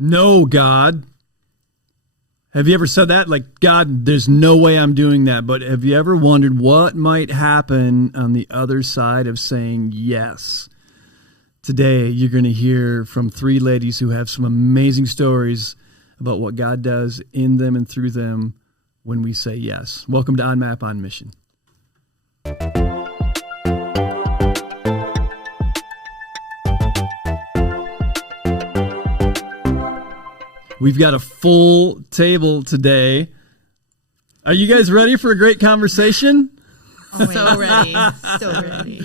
No, God. Have you ever said that? Like, God, there's no way I'm doing that. But have you ever wondered what might happen on the other side of saying yes? Today, you're going to hear from three ladies who have some amazing stories about what God does in them and through them when we say yes. Welcome to On Map, On Mission. We've got a full table today. Are you guys ready for a great conversation? So ready. So ready.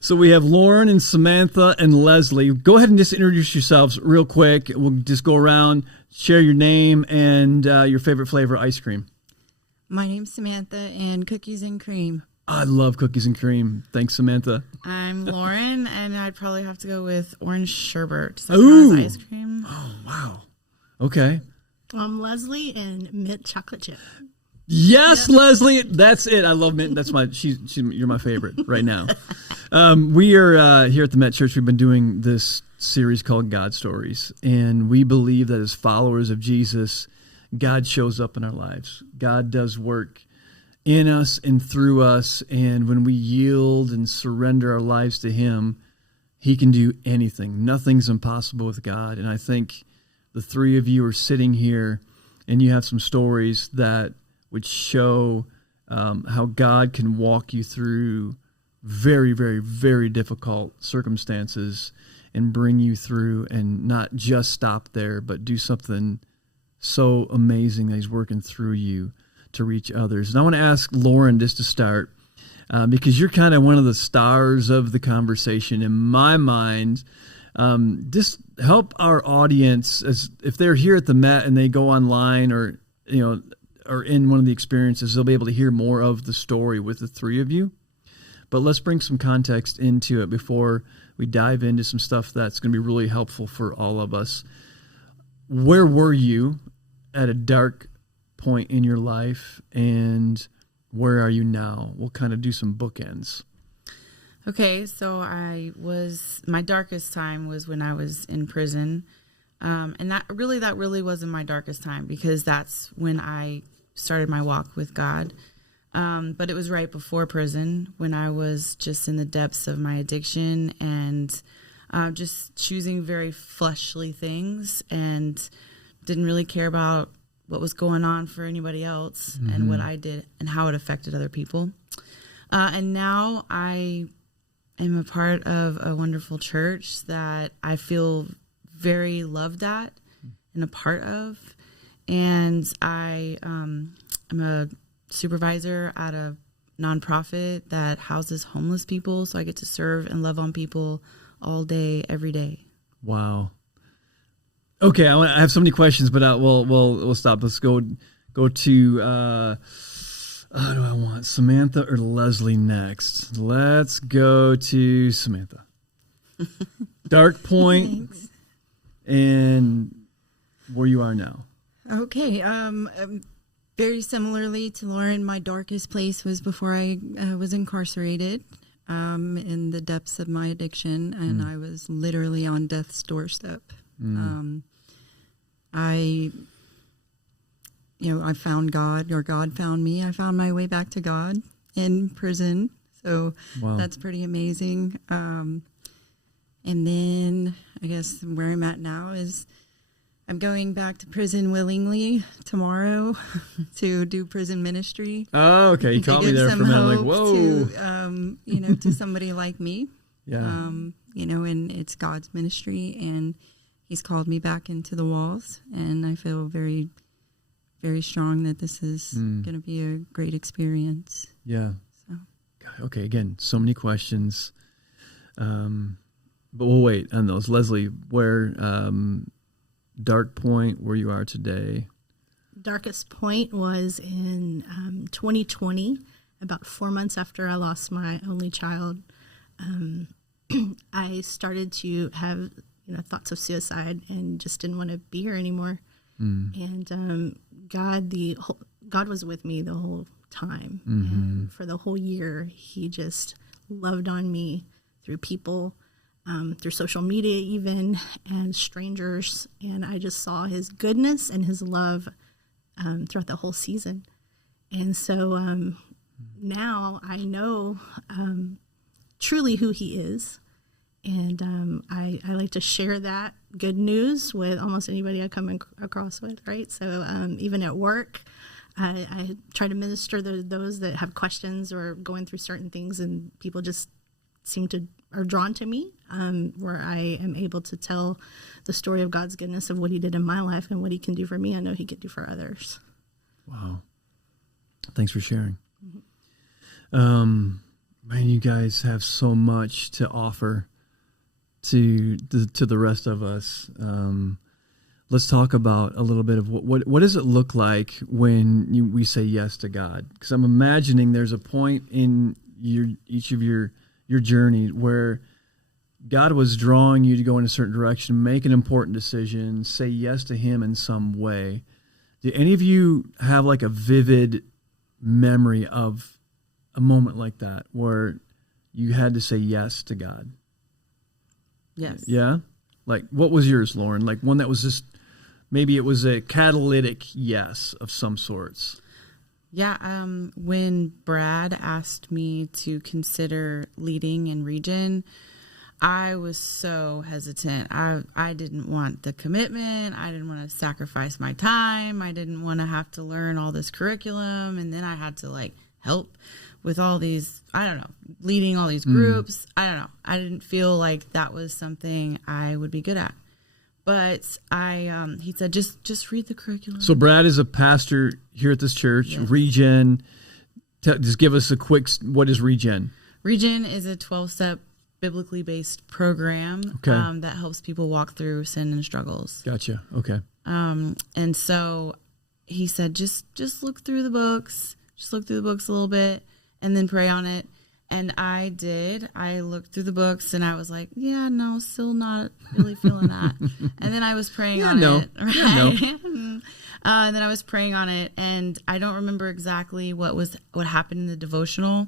So we have Lauren and Samantha and Leslie. Go ahead and just introduce yourselves real quick. We'll just go around, share your name and your favorite flavor of ice cream. My name's Samantha, and cookies and cream. I love cookies and cream. Thanks, Samantha. I'm Lauren, and I'd probably have to go with orange sherbet. Ooh. Ice cream. Oh, wow. Okay. I'm Leslie, and mint chocolate chip. Yes, Leslie. That's it. I love mint. That's you're my favorite right now. We are here at the Met Church. We've been doing this series called God Stories, and we believe that as followers of Jesus, God shows up in our lives. God does work in us and through us, and when we yield and surrender our lives to Him, He can do anything. Nothing's impossible with God, and I think the three of you are sitting here, and you have some stories that would show how God can walk you through very, very, very difficult circumstances and bring you through and not just stop there, but do something so amazing that He's working through you to reach others. And I want to ask Lauren just to start, because you're kind of one of the stars of the conversation in my mind. Just help our audience, as if they're here at the Met and they go online or or in one of the experiences, they'll be able to hear more of the story with the three of you. But let's bring some context into it before we dive into some stuff that's going to be really helpful for all of us. Where were you at a dark point in your life, and where are you now? We'll kind of do some bookends. Okay, so my darkest time was when I was in prison. And that really wasn't my darkest time, because that's when I started my walk with God. But it was right before prison, when I was just in the depths of my addiction and just choosing very fleshly things and didn't really care about what was going on for anybody else and what I did and how it affected other people. And now I am a part of a wonderful church that I feel very loved at and a part of. And I'm a supervisor at a nonprofit that houses homeless people. So I get to serve and love on people all day, every day. Wow. Okay, I have so many questions, but we'll stop. Let's go to who do I want, Samantha or Leslie next? Let's go to Samantha. Dark point and where you are now. Okay. Very similarly to Lauren, my darkest place was before I was incarcerated in the depths of my addiction, and I was literally on death's doorstep. I found God, or God found me. I found my way back to God in prison. So That's pretty amazing. And then I guess where I'm at now is I'm going back to prison willingly tomorrow to do prison ministry. Oh, okay. You caught me there for a minute. Like, whoa. To somebody like me. Yeah. And it's God's ministry, and He's called me back into the walls, and I feel very, very strong that this is going to be a great experience. Yeah. So. Okay. Again, so many questions, but we'll wait on those. Leslie, where dark point where you are today? Darkest point was in 2020, about 4 months after I lost my only child. I started to have thoughts of suicide and just didn't want to be here anymore. And God was with me the whole time. And for the whole year, He just loved on me through people. through social media even, and strangers. And I just saw his goodness and his love throughout the whole season. And so now I know truly who he is. And I like to share that good news with almost anybody I come across with, right? So even at work, I try to minister to those that have questions or going through certain things, and people just are drawn to me, where I am able to tell the story of God's goodness, of what he did in my life and what he can do for me. I know he could do for others. Wow. Thanks for sharing. Man, you guys have so much to offer to the rest of us. Let's talk about a little bit of what does it look like when we say yes to God? Because I'm imagining there's a point in each of your journey where God was drawing you to go in a certain direction, make an important decision, say yes to him in some way. Do any of you have like a vivid memory of a moment like that where you had to say yes to God? Yes. Yeah? Like, what was yours, Lauren? Like one that was just, maybe it was a catalytic yes of some sorts. Yeah, when Brad asked me to consider leading in region, I was so hesitant. I didn't want the commitment. I didn't want to sacrifice my time. I didn't want to have to learn all this curriculum. And then I had to like help with all these, I don't know, leading all these groups. I don't know. I didn't feel like that was something I would be good at. But he said, just read the curriculum. So Brad is a pastor here at this church. Yes. Regen. Just give us a quick, what is Regen? Regen is a 12-step biblically based program that helps people walk through sin and struggles. Gotcha. Okay. And so he said, just look through the books. Just look through the books a little bit and then pray on it. And I did. I looked through the books and I was like, yeah, no, still not really feeling that. And then I was praying on it. Right? Yeah, and then I was praying on it, and I don't remember exactly what happened in the devotional.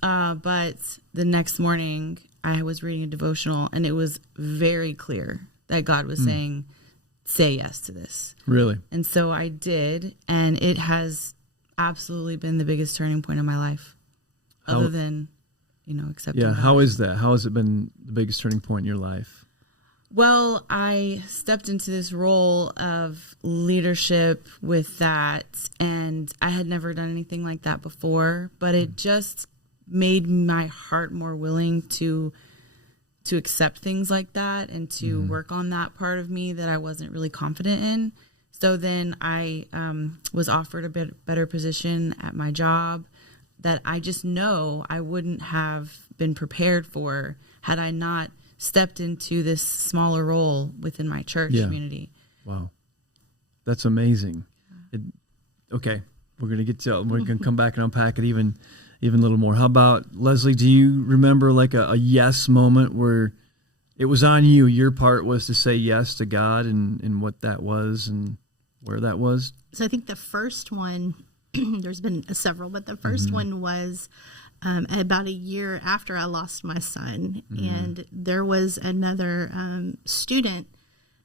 But the next morning I was reading a devotional, and it was very clear that God was saying, say yes to this. Really? And so I did, and it has absolutely been the biggest turning point in my life. Other than, accepting. Yeah, God. how is that? How has it been the biggest turning point in your life? Well, I stepped into this role of leadership with that, and I had never done anything like that before, but it just made my heart more willing to accept things like that and to work on that part of me that I wasn't really confident in. So then I was offered a bit better position at my job that I just know I wouldn't have been prepared for had I not stepped into this smaller role within my church community. Wow. That's amazing. Okay. We're going to come back and unpack it even a little more. How about Leslie? Do you remember like a yes moment where it was on you? Your part was to say yes to God, and what that was and where that was? So I think the first one, there's been several, but the first one was about a year after I lost my son. And there was another student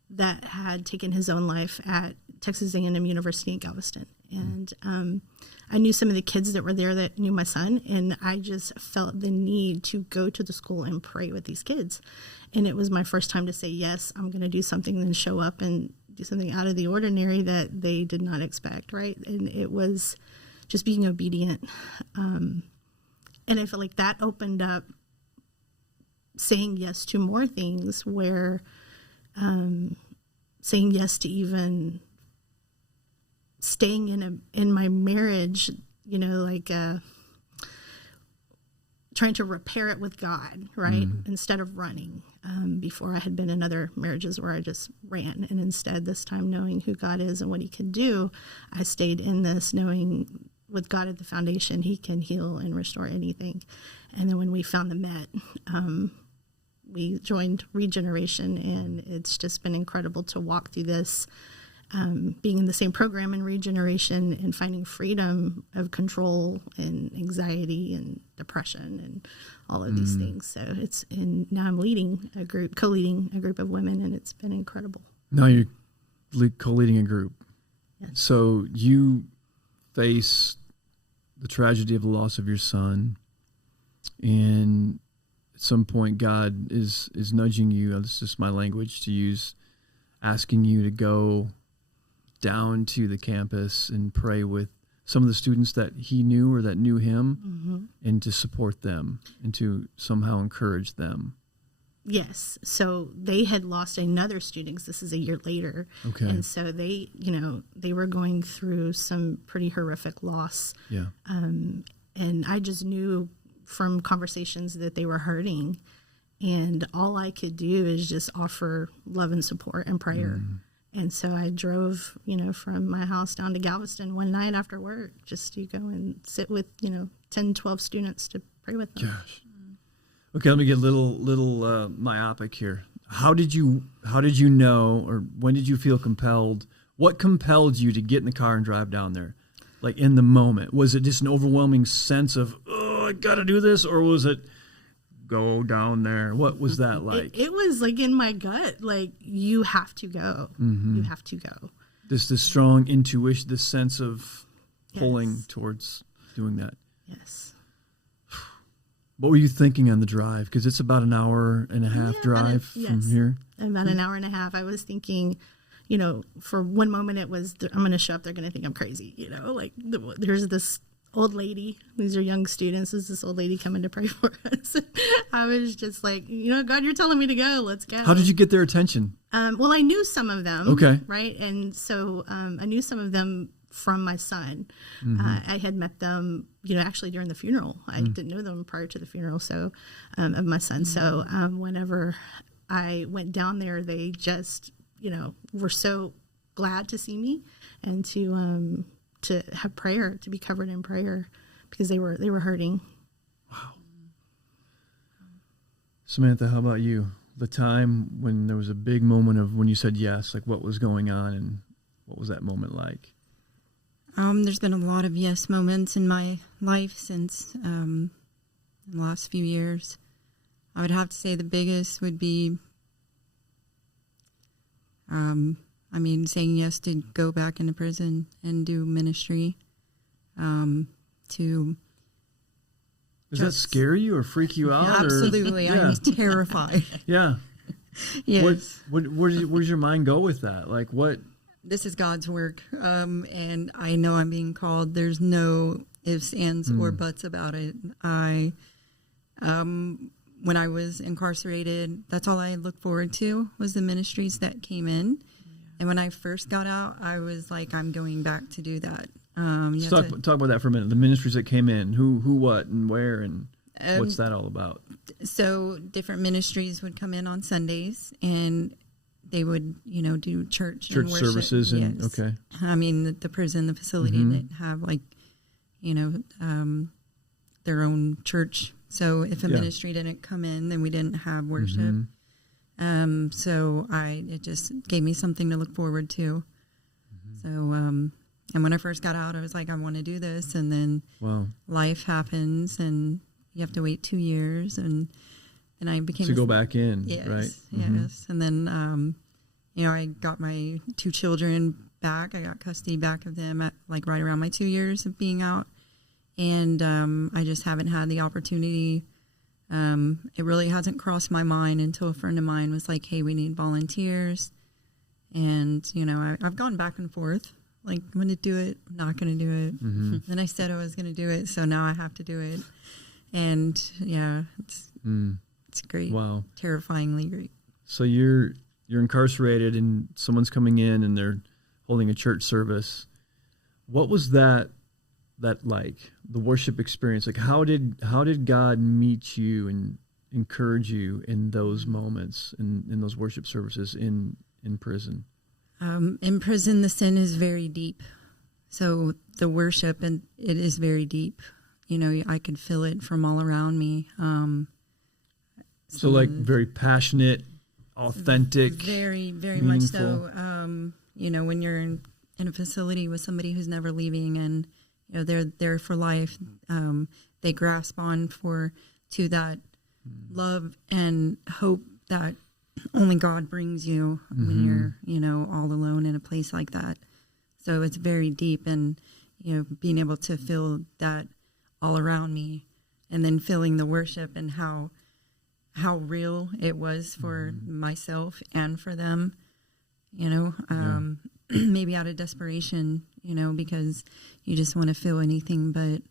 that had taken his own life at Texas A&M University in Galveston. And I knew some of the kids that were there that knew my son, and I just felt the need to go to the school and pray with these kids. And it was my first time to say, yes, I'm going to do something and show up and do something out of the ordinary that they did not expect, right? And it was just being obedient. And I feel like that opened up saying yes to more things, where saying yes to even staying in my marriage, trying to repair it with God, right? Instead of running. Before I had been in other marriages where I just ran. And instead, this time, knowing who God is and what he can do, I stayed in this knowing with God at the foundation, he can heal and restore anything. And then when we found the Met, we joined Regeneration, and it's just been incredible to walk through this being in the same program in regeneration and finding freedom of control and anxiety and depression and all of these things. So now I'm co-leading a group of women, and it's been incredible. Now you're co-leading a group. Yes. So you face the tragedy of the loss of your son, and at some point God is nudging you, this is my language to use, asking you to go down to the campus and pray with some of the students that he knew or that knew him, and to support them and to somehow encourage them. Yes. So they had lost another student, 'cause this is a year later. Okay. And so they were going through some pretty horrific loss. Yeah. And I just knew from conversations that they were hurting, and all I could do is just offer love and support and prayer. And so I drove, from my house down to Galveston one night after work just to go and sit with, 10, 12 students to pray with them. Gosh. Okay, let me get a little myopic here. How did you know, or when did you feel compelled? What compelled you to get in the car and drive down there? Like in the moment, was it just an overwhelming sense of, oh, I got to do this, or was it go down there? What was that like? It was like in my gut, like you have to go. You have to go. This strong intuition, this sense of pulling towards doing that. Yes. What were you thinking on the drive? Because it's about an hour and a half drive from here. About an hour and a half. I was thinking, for one moment it was, I'm going to show up, they're going to think I'm crazy. There's this old lady. These are young students. There's this old lady coming to pray for us. I was just like, God, you're telling me to go. Let's go. How did you get their attention? Well, I knew some of them. Okay. Right. And so I knew some of them from my son. I had met them, actually during the funeral. I didn't know them prior to the funeral of my son. So whenever I went down there, they just, were so glad to see me and to have prayer, to be covered in prayer, because they were hurting. Wow. Samantha, how about you? The time when there was a big moment of when you said yes, like what was going on, and what was that moment like? There's been a lot of yes moments in my life since the last few years. I would have to say the biggest would be, saying yes to go back into prison and do ministry. Does that scare you or freak you out? Absolutely. I was terrified. Yeah. Yes. Where's your mind go with that? Like what? This is God's work. And I know I'm being called. There's no ifs, ands, or buts about it. When I was incarcerated, that's all I looked forward to was the ministries that came in. And when I first got out, I was like, I'm going back to do that. Talk about that for a minute. The ministries that came in, who, what, and where, and what's that all about? So different ministries would come in on Sundays, and they would, do church and worship. Services. And, yes. Okay. The prison, the facility that have their own church. So if a ministry didn't come in, then we didn't have worship. So it just gave me something to look forward to. So, and when I first got out, I was like, I want to do this. And then life happens and you have to wait 2 years. And I became... To go back in, yes, right? Yes. And then, I got my 2 children back. I got custody back of them at right around my 2 years of being out. And I just haven't had the opportunity. It really hasn't crossed my mind until a friend of mine was like, hey, we need volunteers. And, I've gone back and forth. Like, I'm going to do it, I'm not going to do it. Then I said I was going to do it, so now I have to do it. And, it's great. Wow. Terrifyingly great. So you're incarcerated and someone's coming in and they're holding a church service. What was that like, the worship experience? Like, how did God meet you and encourage you in those moments, in those worship services in prison? In prison, the sin is very deep. So the worship, and it is very deep. I could feel it from all around me. So like very passionate, authentic, very, very meaningful. much so. when you're in a facility with somebody who's never leaving, and they're there for life, they grasp on to that love and hope that only God brings you when you're all alone in a place like that. So it's very deep, and being able to feel that all around me, and then feeling the worship and how real it was for myself and for them, maybe out of desperation, because you just want to feel anything but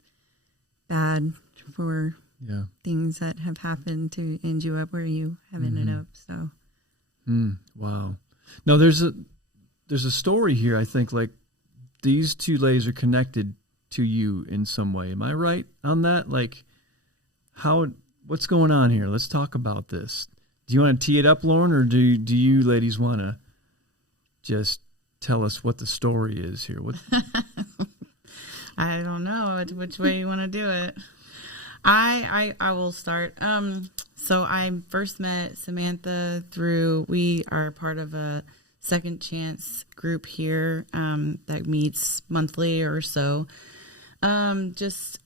bad for things that have happened to end you up where you have ended up. So, wow. Now there's a story here. I think like these two ladies are connected to you in some way. Am I right on that? Like what's going on here? Let's talk about this. Do you want to tee it up, Lauren, or do you ladies want to just tell us what the story is here? What? I don't know which way you want to do it. I will start. So I first met Samantha we are part of a second chance group here that meets monthly or so. Just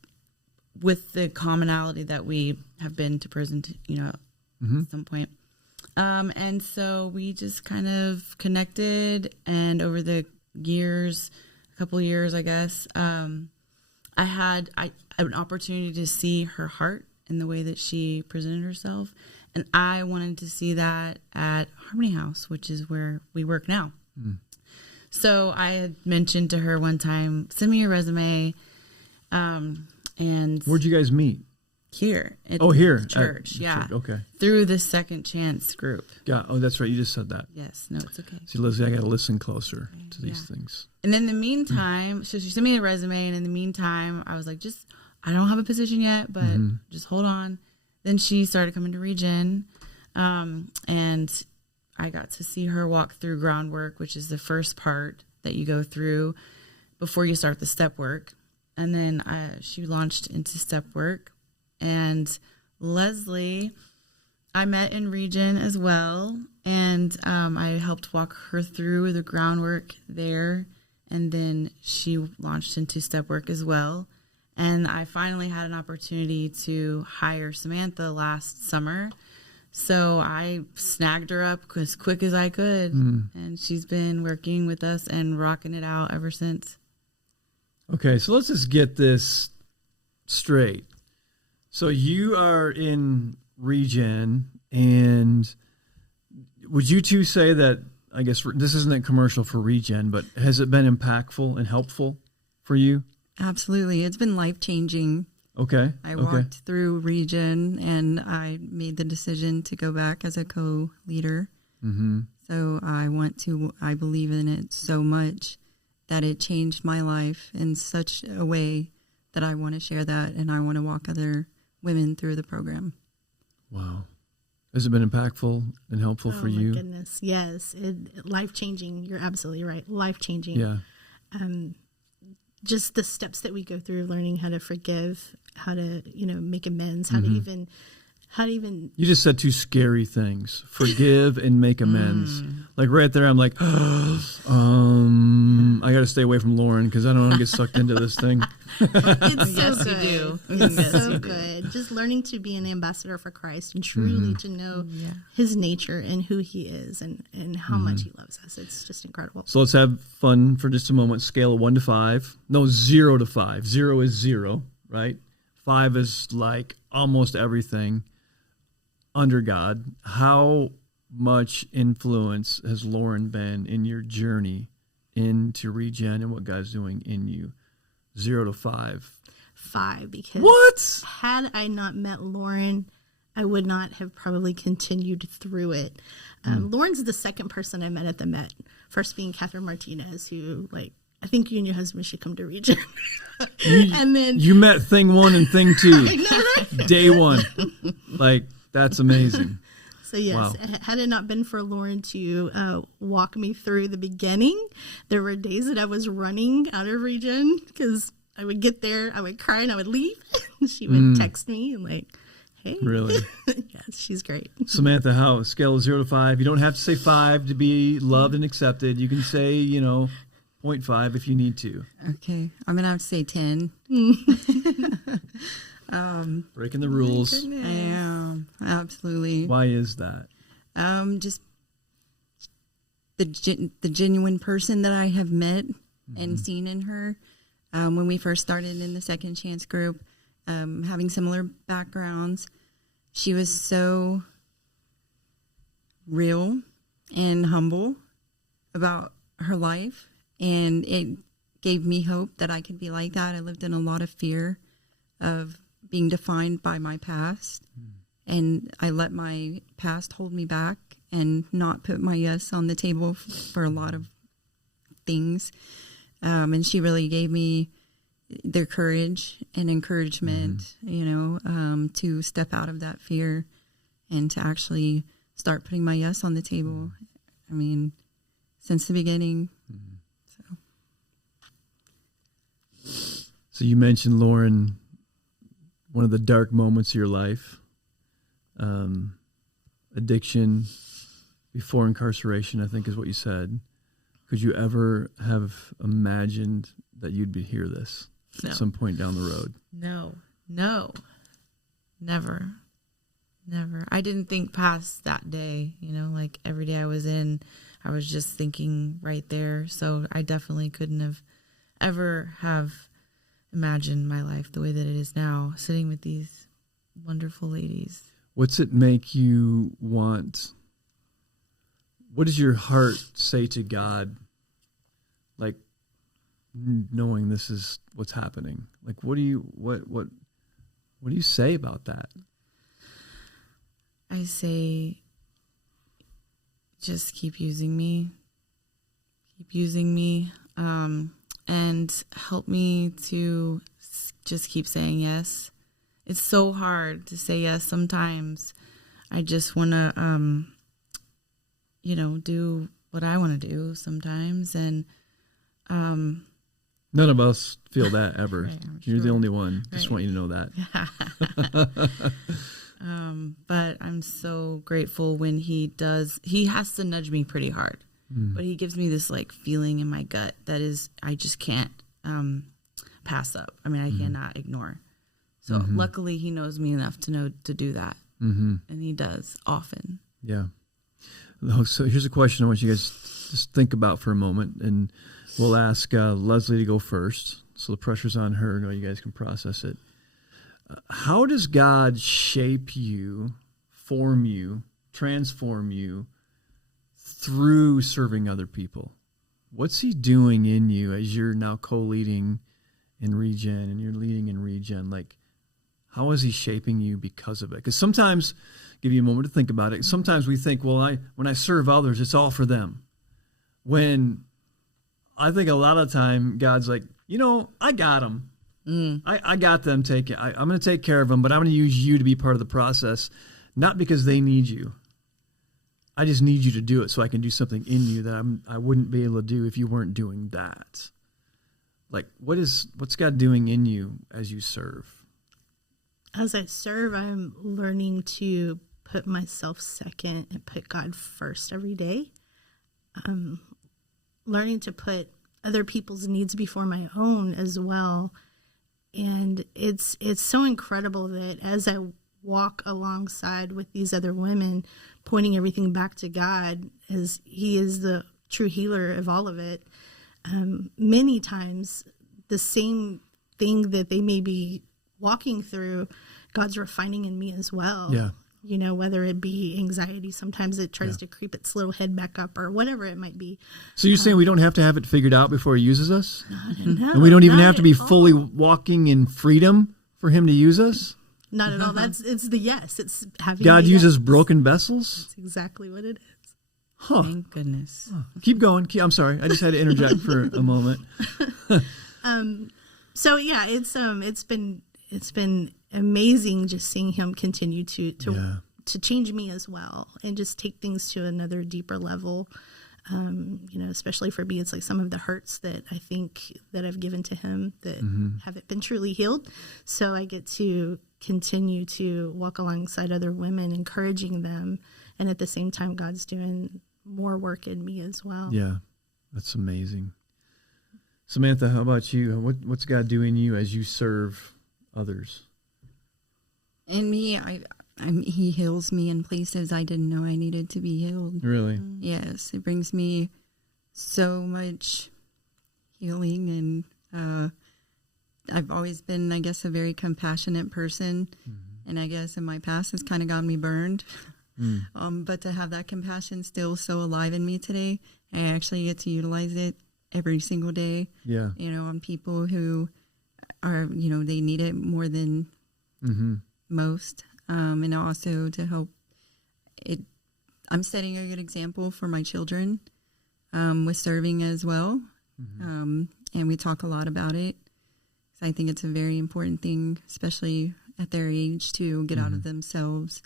with the commonality that we have been to prison, at some point. And so we just kind of connected, and over the years, a couple years, I guess, I had an opportunity to see her heart in the way that she presented herself. And I wanted to see that at Harmony House, which is where we work now. So I had mentioned to her one time, send me your resume. And where'd you guys meet? Here. Here. Church. Yeah. Church. Okay. Through the Second Chance group. Yeah. Oh, that's right. You just said that. Yes. No, it's okay. See, Lizzie, I got to listen closer to these things. And in the meantime, so she sent me a resume, and in the meantime, I was like, I don't have a position yet, but just hold on. Then she started coming to Regen, and I got to see her walk through groundwork, which is the first part that you go through before you start the step work. And then she launched into step work. And Leslie, I met in Regen as well, and I helped walk her through the groundwork there, and then she launched into step work as well. And I finally had an opportunity to hire Samantha last summer, so I snagged her up as quick as I could, and she's been working with us and rocking it out ever since. Okay, so let's just get this straight. So you are in Regen, and would you two say that, I guess this isn't a commercial for Regen, but has it been impactful and helpful for you? Absolutely. It's been life-changing. Okay. I walked through Regen, and I made the decision to go back as a co-leader. So I believe in it so much that it changed my life in such a way that I want to share that, and I want to walk other women through the program. Wow. Has it been impactful and helpful for you? Oh, my goodness. Yes. Life-changing. You're absolutely right. Life-changing. Yeah. Just the steps that we go through, learning how to forgive, how to, make amends, how to even You just said two scary things: forgive and make amends. Like right there, I'm like, I got to stay away from Lauren because I don't want to get sucked into this thing. It's so Yes, good. you do. It's Yes, so you do. good. Just learning to be an ambassador for Christ and truly to know his nature and who he is and how much he loves us. It's just incredible. So let's have fun for just a moment. Scale of 1 to 5. No, 0 to 5. 0 is 0, right? 5 is like almost everything under God. How much influence has Lauren been in your journey into Regen and what God's doing in you? 0 to 5. 5, because What? had I not met Lauren, I would not have probably continued through it. Lauren's the second person I met at the Met. First being Catherine Martinez, who I think you and your husband should come to Regen. And then You met thing 1 and thing 2. Day 1. That's amazing. So yes, Wow. had it not been for Lauren to walk me through the beginning, there were days that I was running out of Regen because I would get there, I would cry, and I would leave. She would text me and okay. Really? Yes, she's great. Samantha, how? Scale of 0 to 5. You don't have to say 5 to be loved and accepted. You can say, 0.5 if you need to. Okay. I'm going to have to say 10. Breaking the rules. I am. Absolutely. Why is that? Just the genuine person that I have met and seen in her. When we first started in the Second Chance group, having similar backgrounds, she was so real and humble about her life, and it gave me hope that I could be like that. I lived in a lot of fear of being defined by my past, and I let my past hold me back and not put my yes on the table for a lot of things. And she really gave me the courage and encouragement, to step out of that fear and to actually start putting my yes on the table. I mean, since the beginning. So you mentioned, Lauren, one of the dark moments of your life, addiction before incarceration, I think is what you said. Could you ever have imagined that you'd hear this at some point down the road? No, never. I didn't think past that day, like every day I was in, I was just thinking right there. So I definitely couldn't have ever have imagined my life the way that it is now, sitting with these wonderful ladies. What's it make you want? What does your heart say to God? Like, knowing this is what's happening. Like, what do you say about that? I say, just keep using me, and help me to just keep saying yes. It's so hard to say yes sometimes. I just want to, do what I want to do sometimes. And none of us feel that ever. Right, You're the sure. only one. Right. Just want you to know that. But I'm so grateful when he has to nudge me pretty hard, but he gives me this like feeling in my gut that is, I just can't pass up. I mean, I cannot ignore. So luckily he knows me enough to know to do that. And he does often. Yeah. So here's a question I want you guys to just think about for a moment, and we'll ask Leslie to go first. So the pressure's on her. You guys can process it. How does God shape you, form you, transform you through serving other people? What's he doing in you as you're now co-leading in Regen and you're leading in Regen? Like, how is he shaping you because of it? Because sometimes, give you a moment to think about it, sometimes we think, well, when I serve others, it's all for them. When I think a lot of the time, God's like, I got them. I got them taken. I'm going to take care of them, but I'm going to use you to be part of the process, not because they need you. I just need you to do it so I can do something in you that I wouldn't be able to do if you weren't doing that. Like, what's God doing in you as you serve? As I serve, I'm learning to put myself second and put God first every day. Learning to put other people's needs before my own as well. And it's so incredible that as I walk alongside with these other women, pointing everything back to God, as he is the true healer of all of it, many times the same thing that they may be walking through, God's refining in me as well. Yeah. Whether it be anxiety, sometimes it tries to creep its little head back up or whatever it might be. So you're saying we don't have to have it figured out before he uses us? No, and we don't even have to be all. fully walking in freedom for him to use us? Not at all. It's the yes. It's having God the uses yes. broken vessels? That's exactly what it is. Huh. Thank goodness. Keep going. I'm sorry. I just had to interject for a moment. So yeah, it's been amazing just seeing him continue to change me as well and just take things to another deeper level. Especially for me, it's like some of the hurts that I think that I've given to him that haven't been truly healed. So I get to continue to walk alongside other women, encouraging them. And at the same time, God's doing more work in me as well. Yeah, that's amazing. Samantha, how about you? What's God doing in you as you serve others? In me, he heals me in places I didn't know I needed to be healed. Really? Yes, it brings me so much healing, and I've always been, I guess, a very compassionate person, and I guess in my past it's kind of got me burned. But to have that compassion still so alive in me today, I actually get to utilize it every single day. Yeah. On people who are, they need it more than most. And also to help it. I'm setting a good example for my children with serving as well. And we talk a lot about it. So I think it's a very important thing, especially at their age, to get out of themselves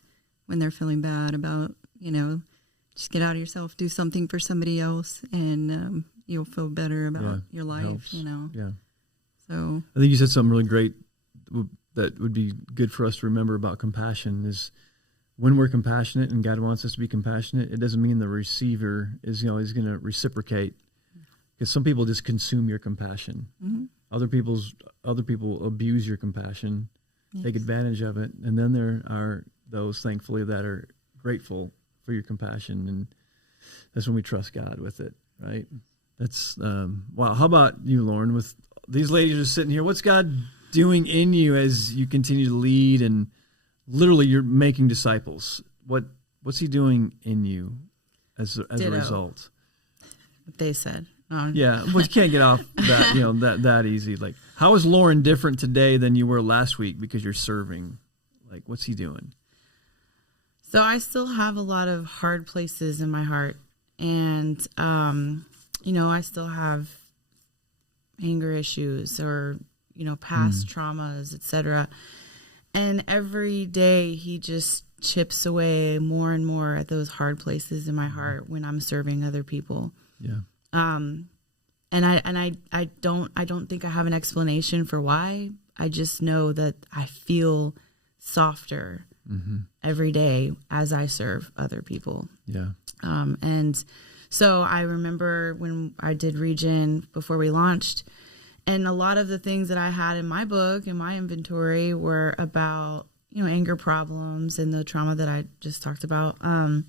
when they're feeling bad about, just get out of yourself, do something for somebody else, and you'll feel better about your life, helps. Yeah. So I think you said something really great that would be good for us to remember about compassion is when we're compassionate and God wants us to be compassionate, it doesn't mean the receiver is going to reciprocate, because some people just consume your compassion. Other people abuse your compassion, take advantage of it, and then there are those, thankfully, that are grateful for your compassion, and that's when we trust God with it, right? That's wow. How about you, Lauren? With these ladies just sitting here, what's God doing in you as you continue to lead, and literally you're making disciples? What's He doing in you as a result? What they said. Yeah, well, you can't get off that that easy. Like, how is Lauren different today than you were last week because you're serving? Like, what's He doing? So I still have a lot of hard places in my heart, and I still have anger issues or past traumas, etc. And every day He just chips away more and more at those hard places in my heart when I'm serving other people. Yeah. And I don't think I have an explanation for why. I just know that I feel softer every day as I serve other people. Yeah. And so I remember when I did Region before we launched, and a lot of the things that I had in my book, in my inventory, were about, anger problems and the trauma that I just talked about. And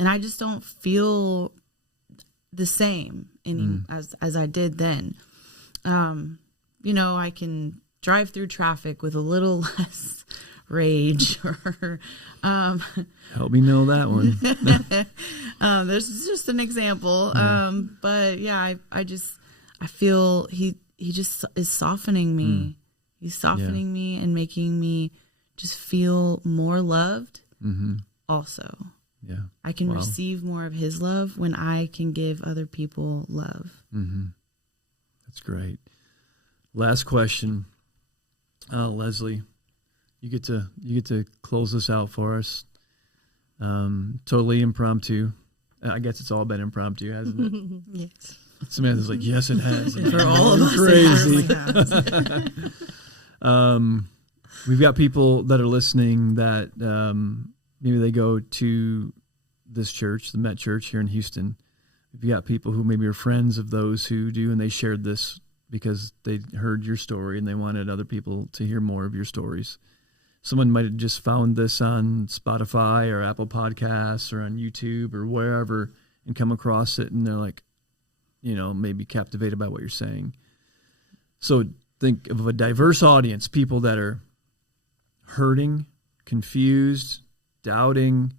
I just don't feel the same as I did then. I can drive through traffic with a little less rage or help me know that one. This is just an example. But yeah, I feel he just is softening me. He's softening me and making me just feel more loved also. Yeah. I can receive more of His love when I can give other people love. That's great. Last question. Leslie, you get to close this out for us. Totally impromptu. I guess it's all been impromptu, hasn't it? yes. Samantha's like, yes, it has. For all of us, crazy. it has. We've got people that are listening that maybe they go to this church, the Met Church here in Houston. We've got people who maybe are friends of those who do, and they shared this because they heard your story and they wanted other people to hear more of your stories. Someone might have just found this on Spotify or Apple Podcasts or on YouTube or wherever and come across it, and they're like, maybe captivated by what you're saying. So think of a diverse audience, people that are hurting, confused, doubting,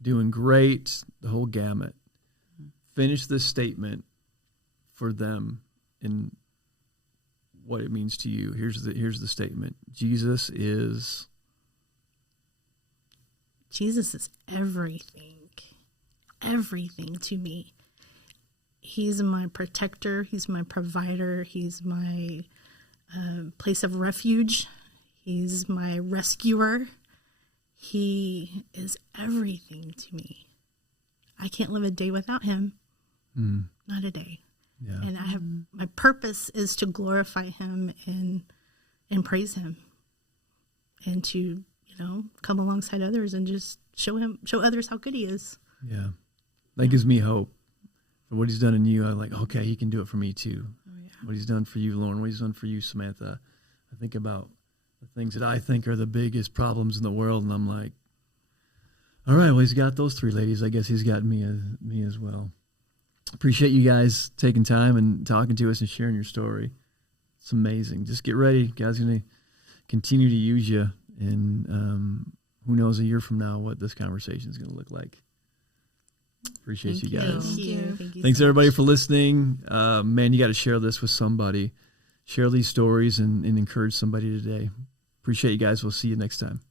doing great, the whole gamut. Finish this statement for them in what it means to you. Here's the statement. Jesus is everything to me. He's my protector. He's my provider. He's my place of refuge. He's my rescuer. He is everything to me. I can't live a day without Him. Not a day. Yeah. And my purpose is to glorify Him and praise Him and to, you know, come alongside others and just show others how good he is. Yeah. That gives me hope for what he's done in you. I'm like, okay, he can do it for me too. Oh, yeah. What he's done for you, Lauren, what he's done for you, Samantha. I think about the things that I think are the biggest problems in the world, and I'm like, all right, well, he's got those three ladies. I guess he's got me as well. Appreciate you guys taking time and talking to us and sharing your story. It's amazing. Just get ready. God's going to continue to use you, and who knows a year from now what this conversation is going to look like. Appreciate you guys. Thank you. Thanks everybody for listening. Man, you got to share this with somebody. Share these stories and encourage somebody today. Appreciate you guys. We'll see you next time.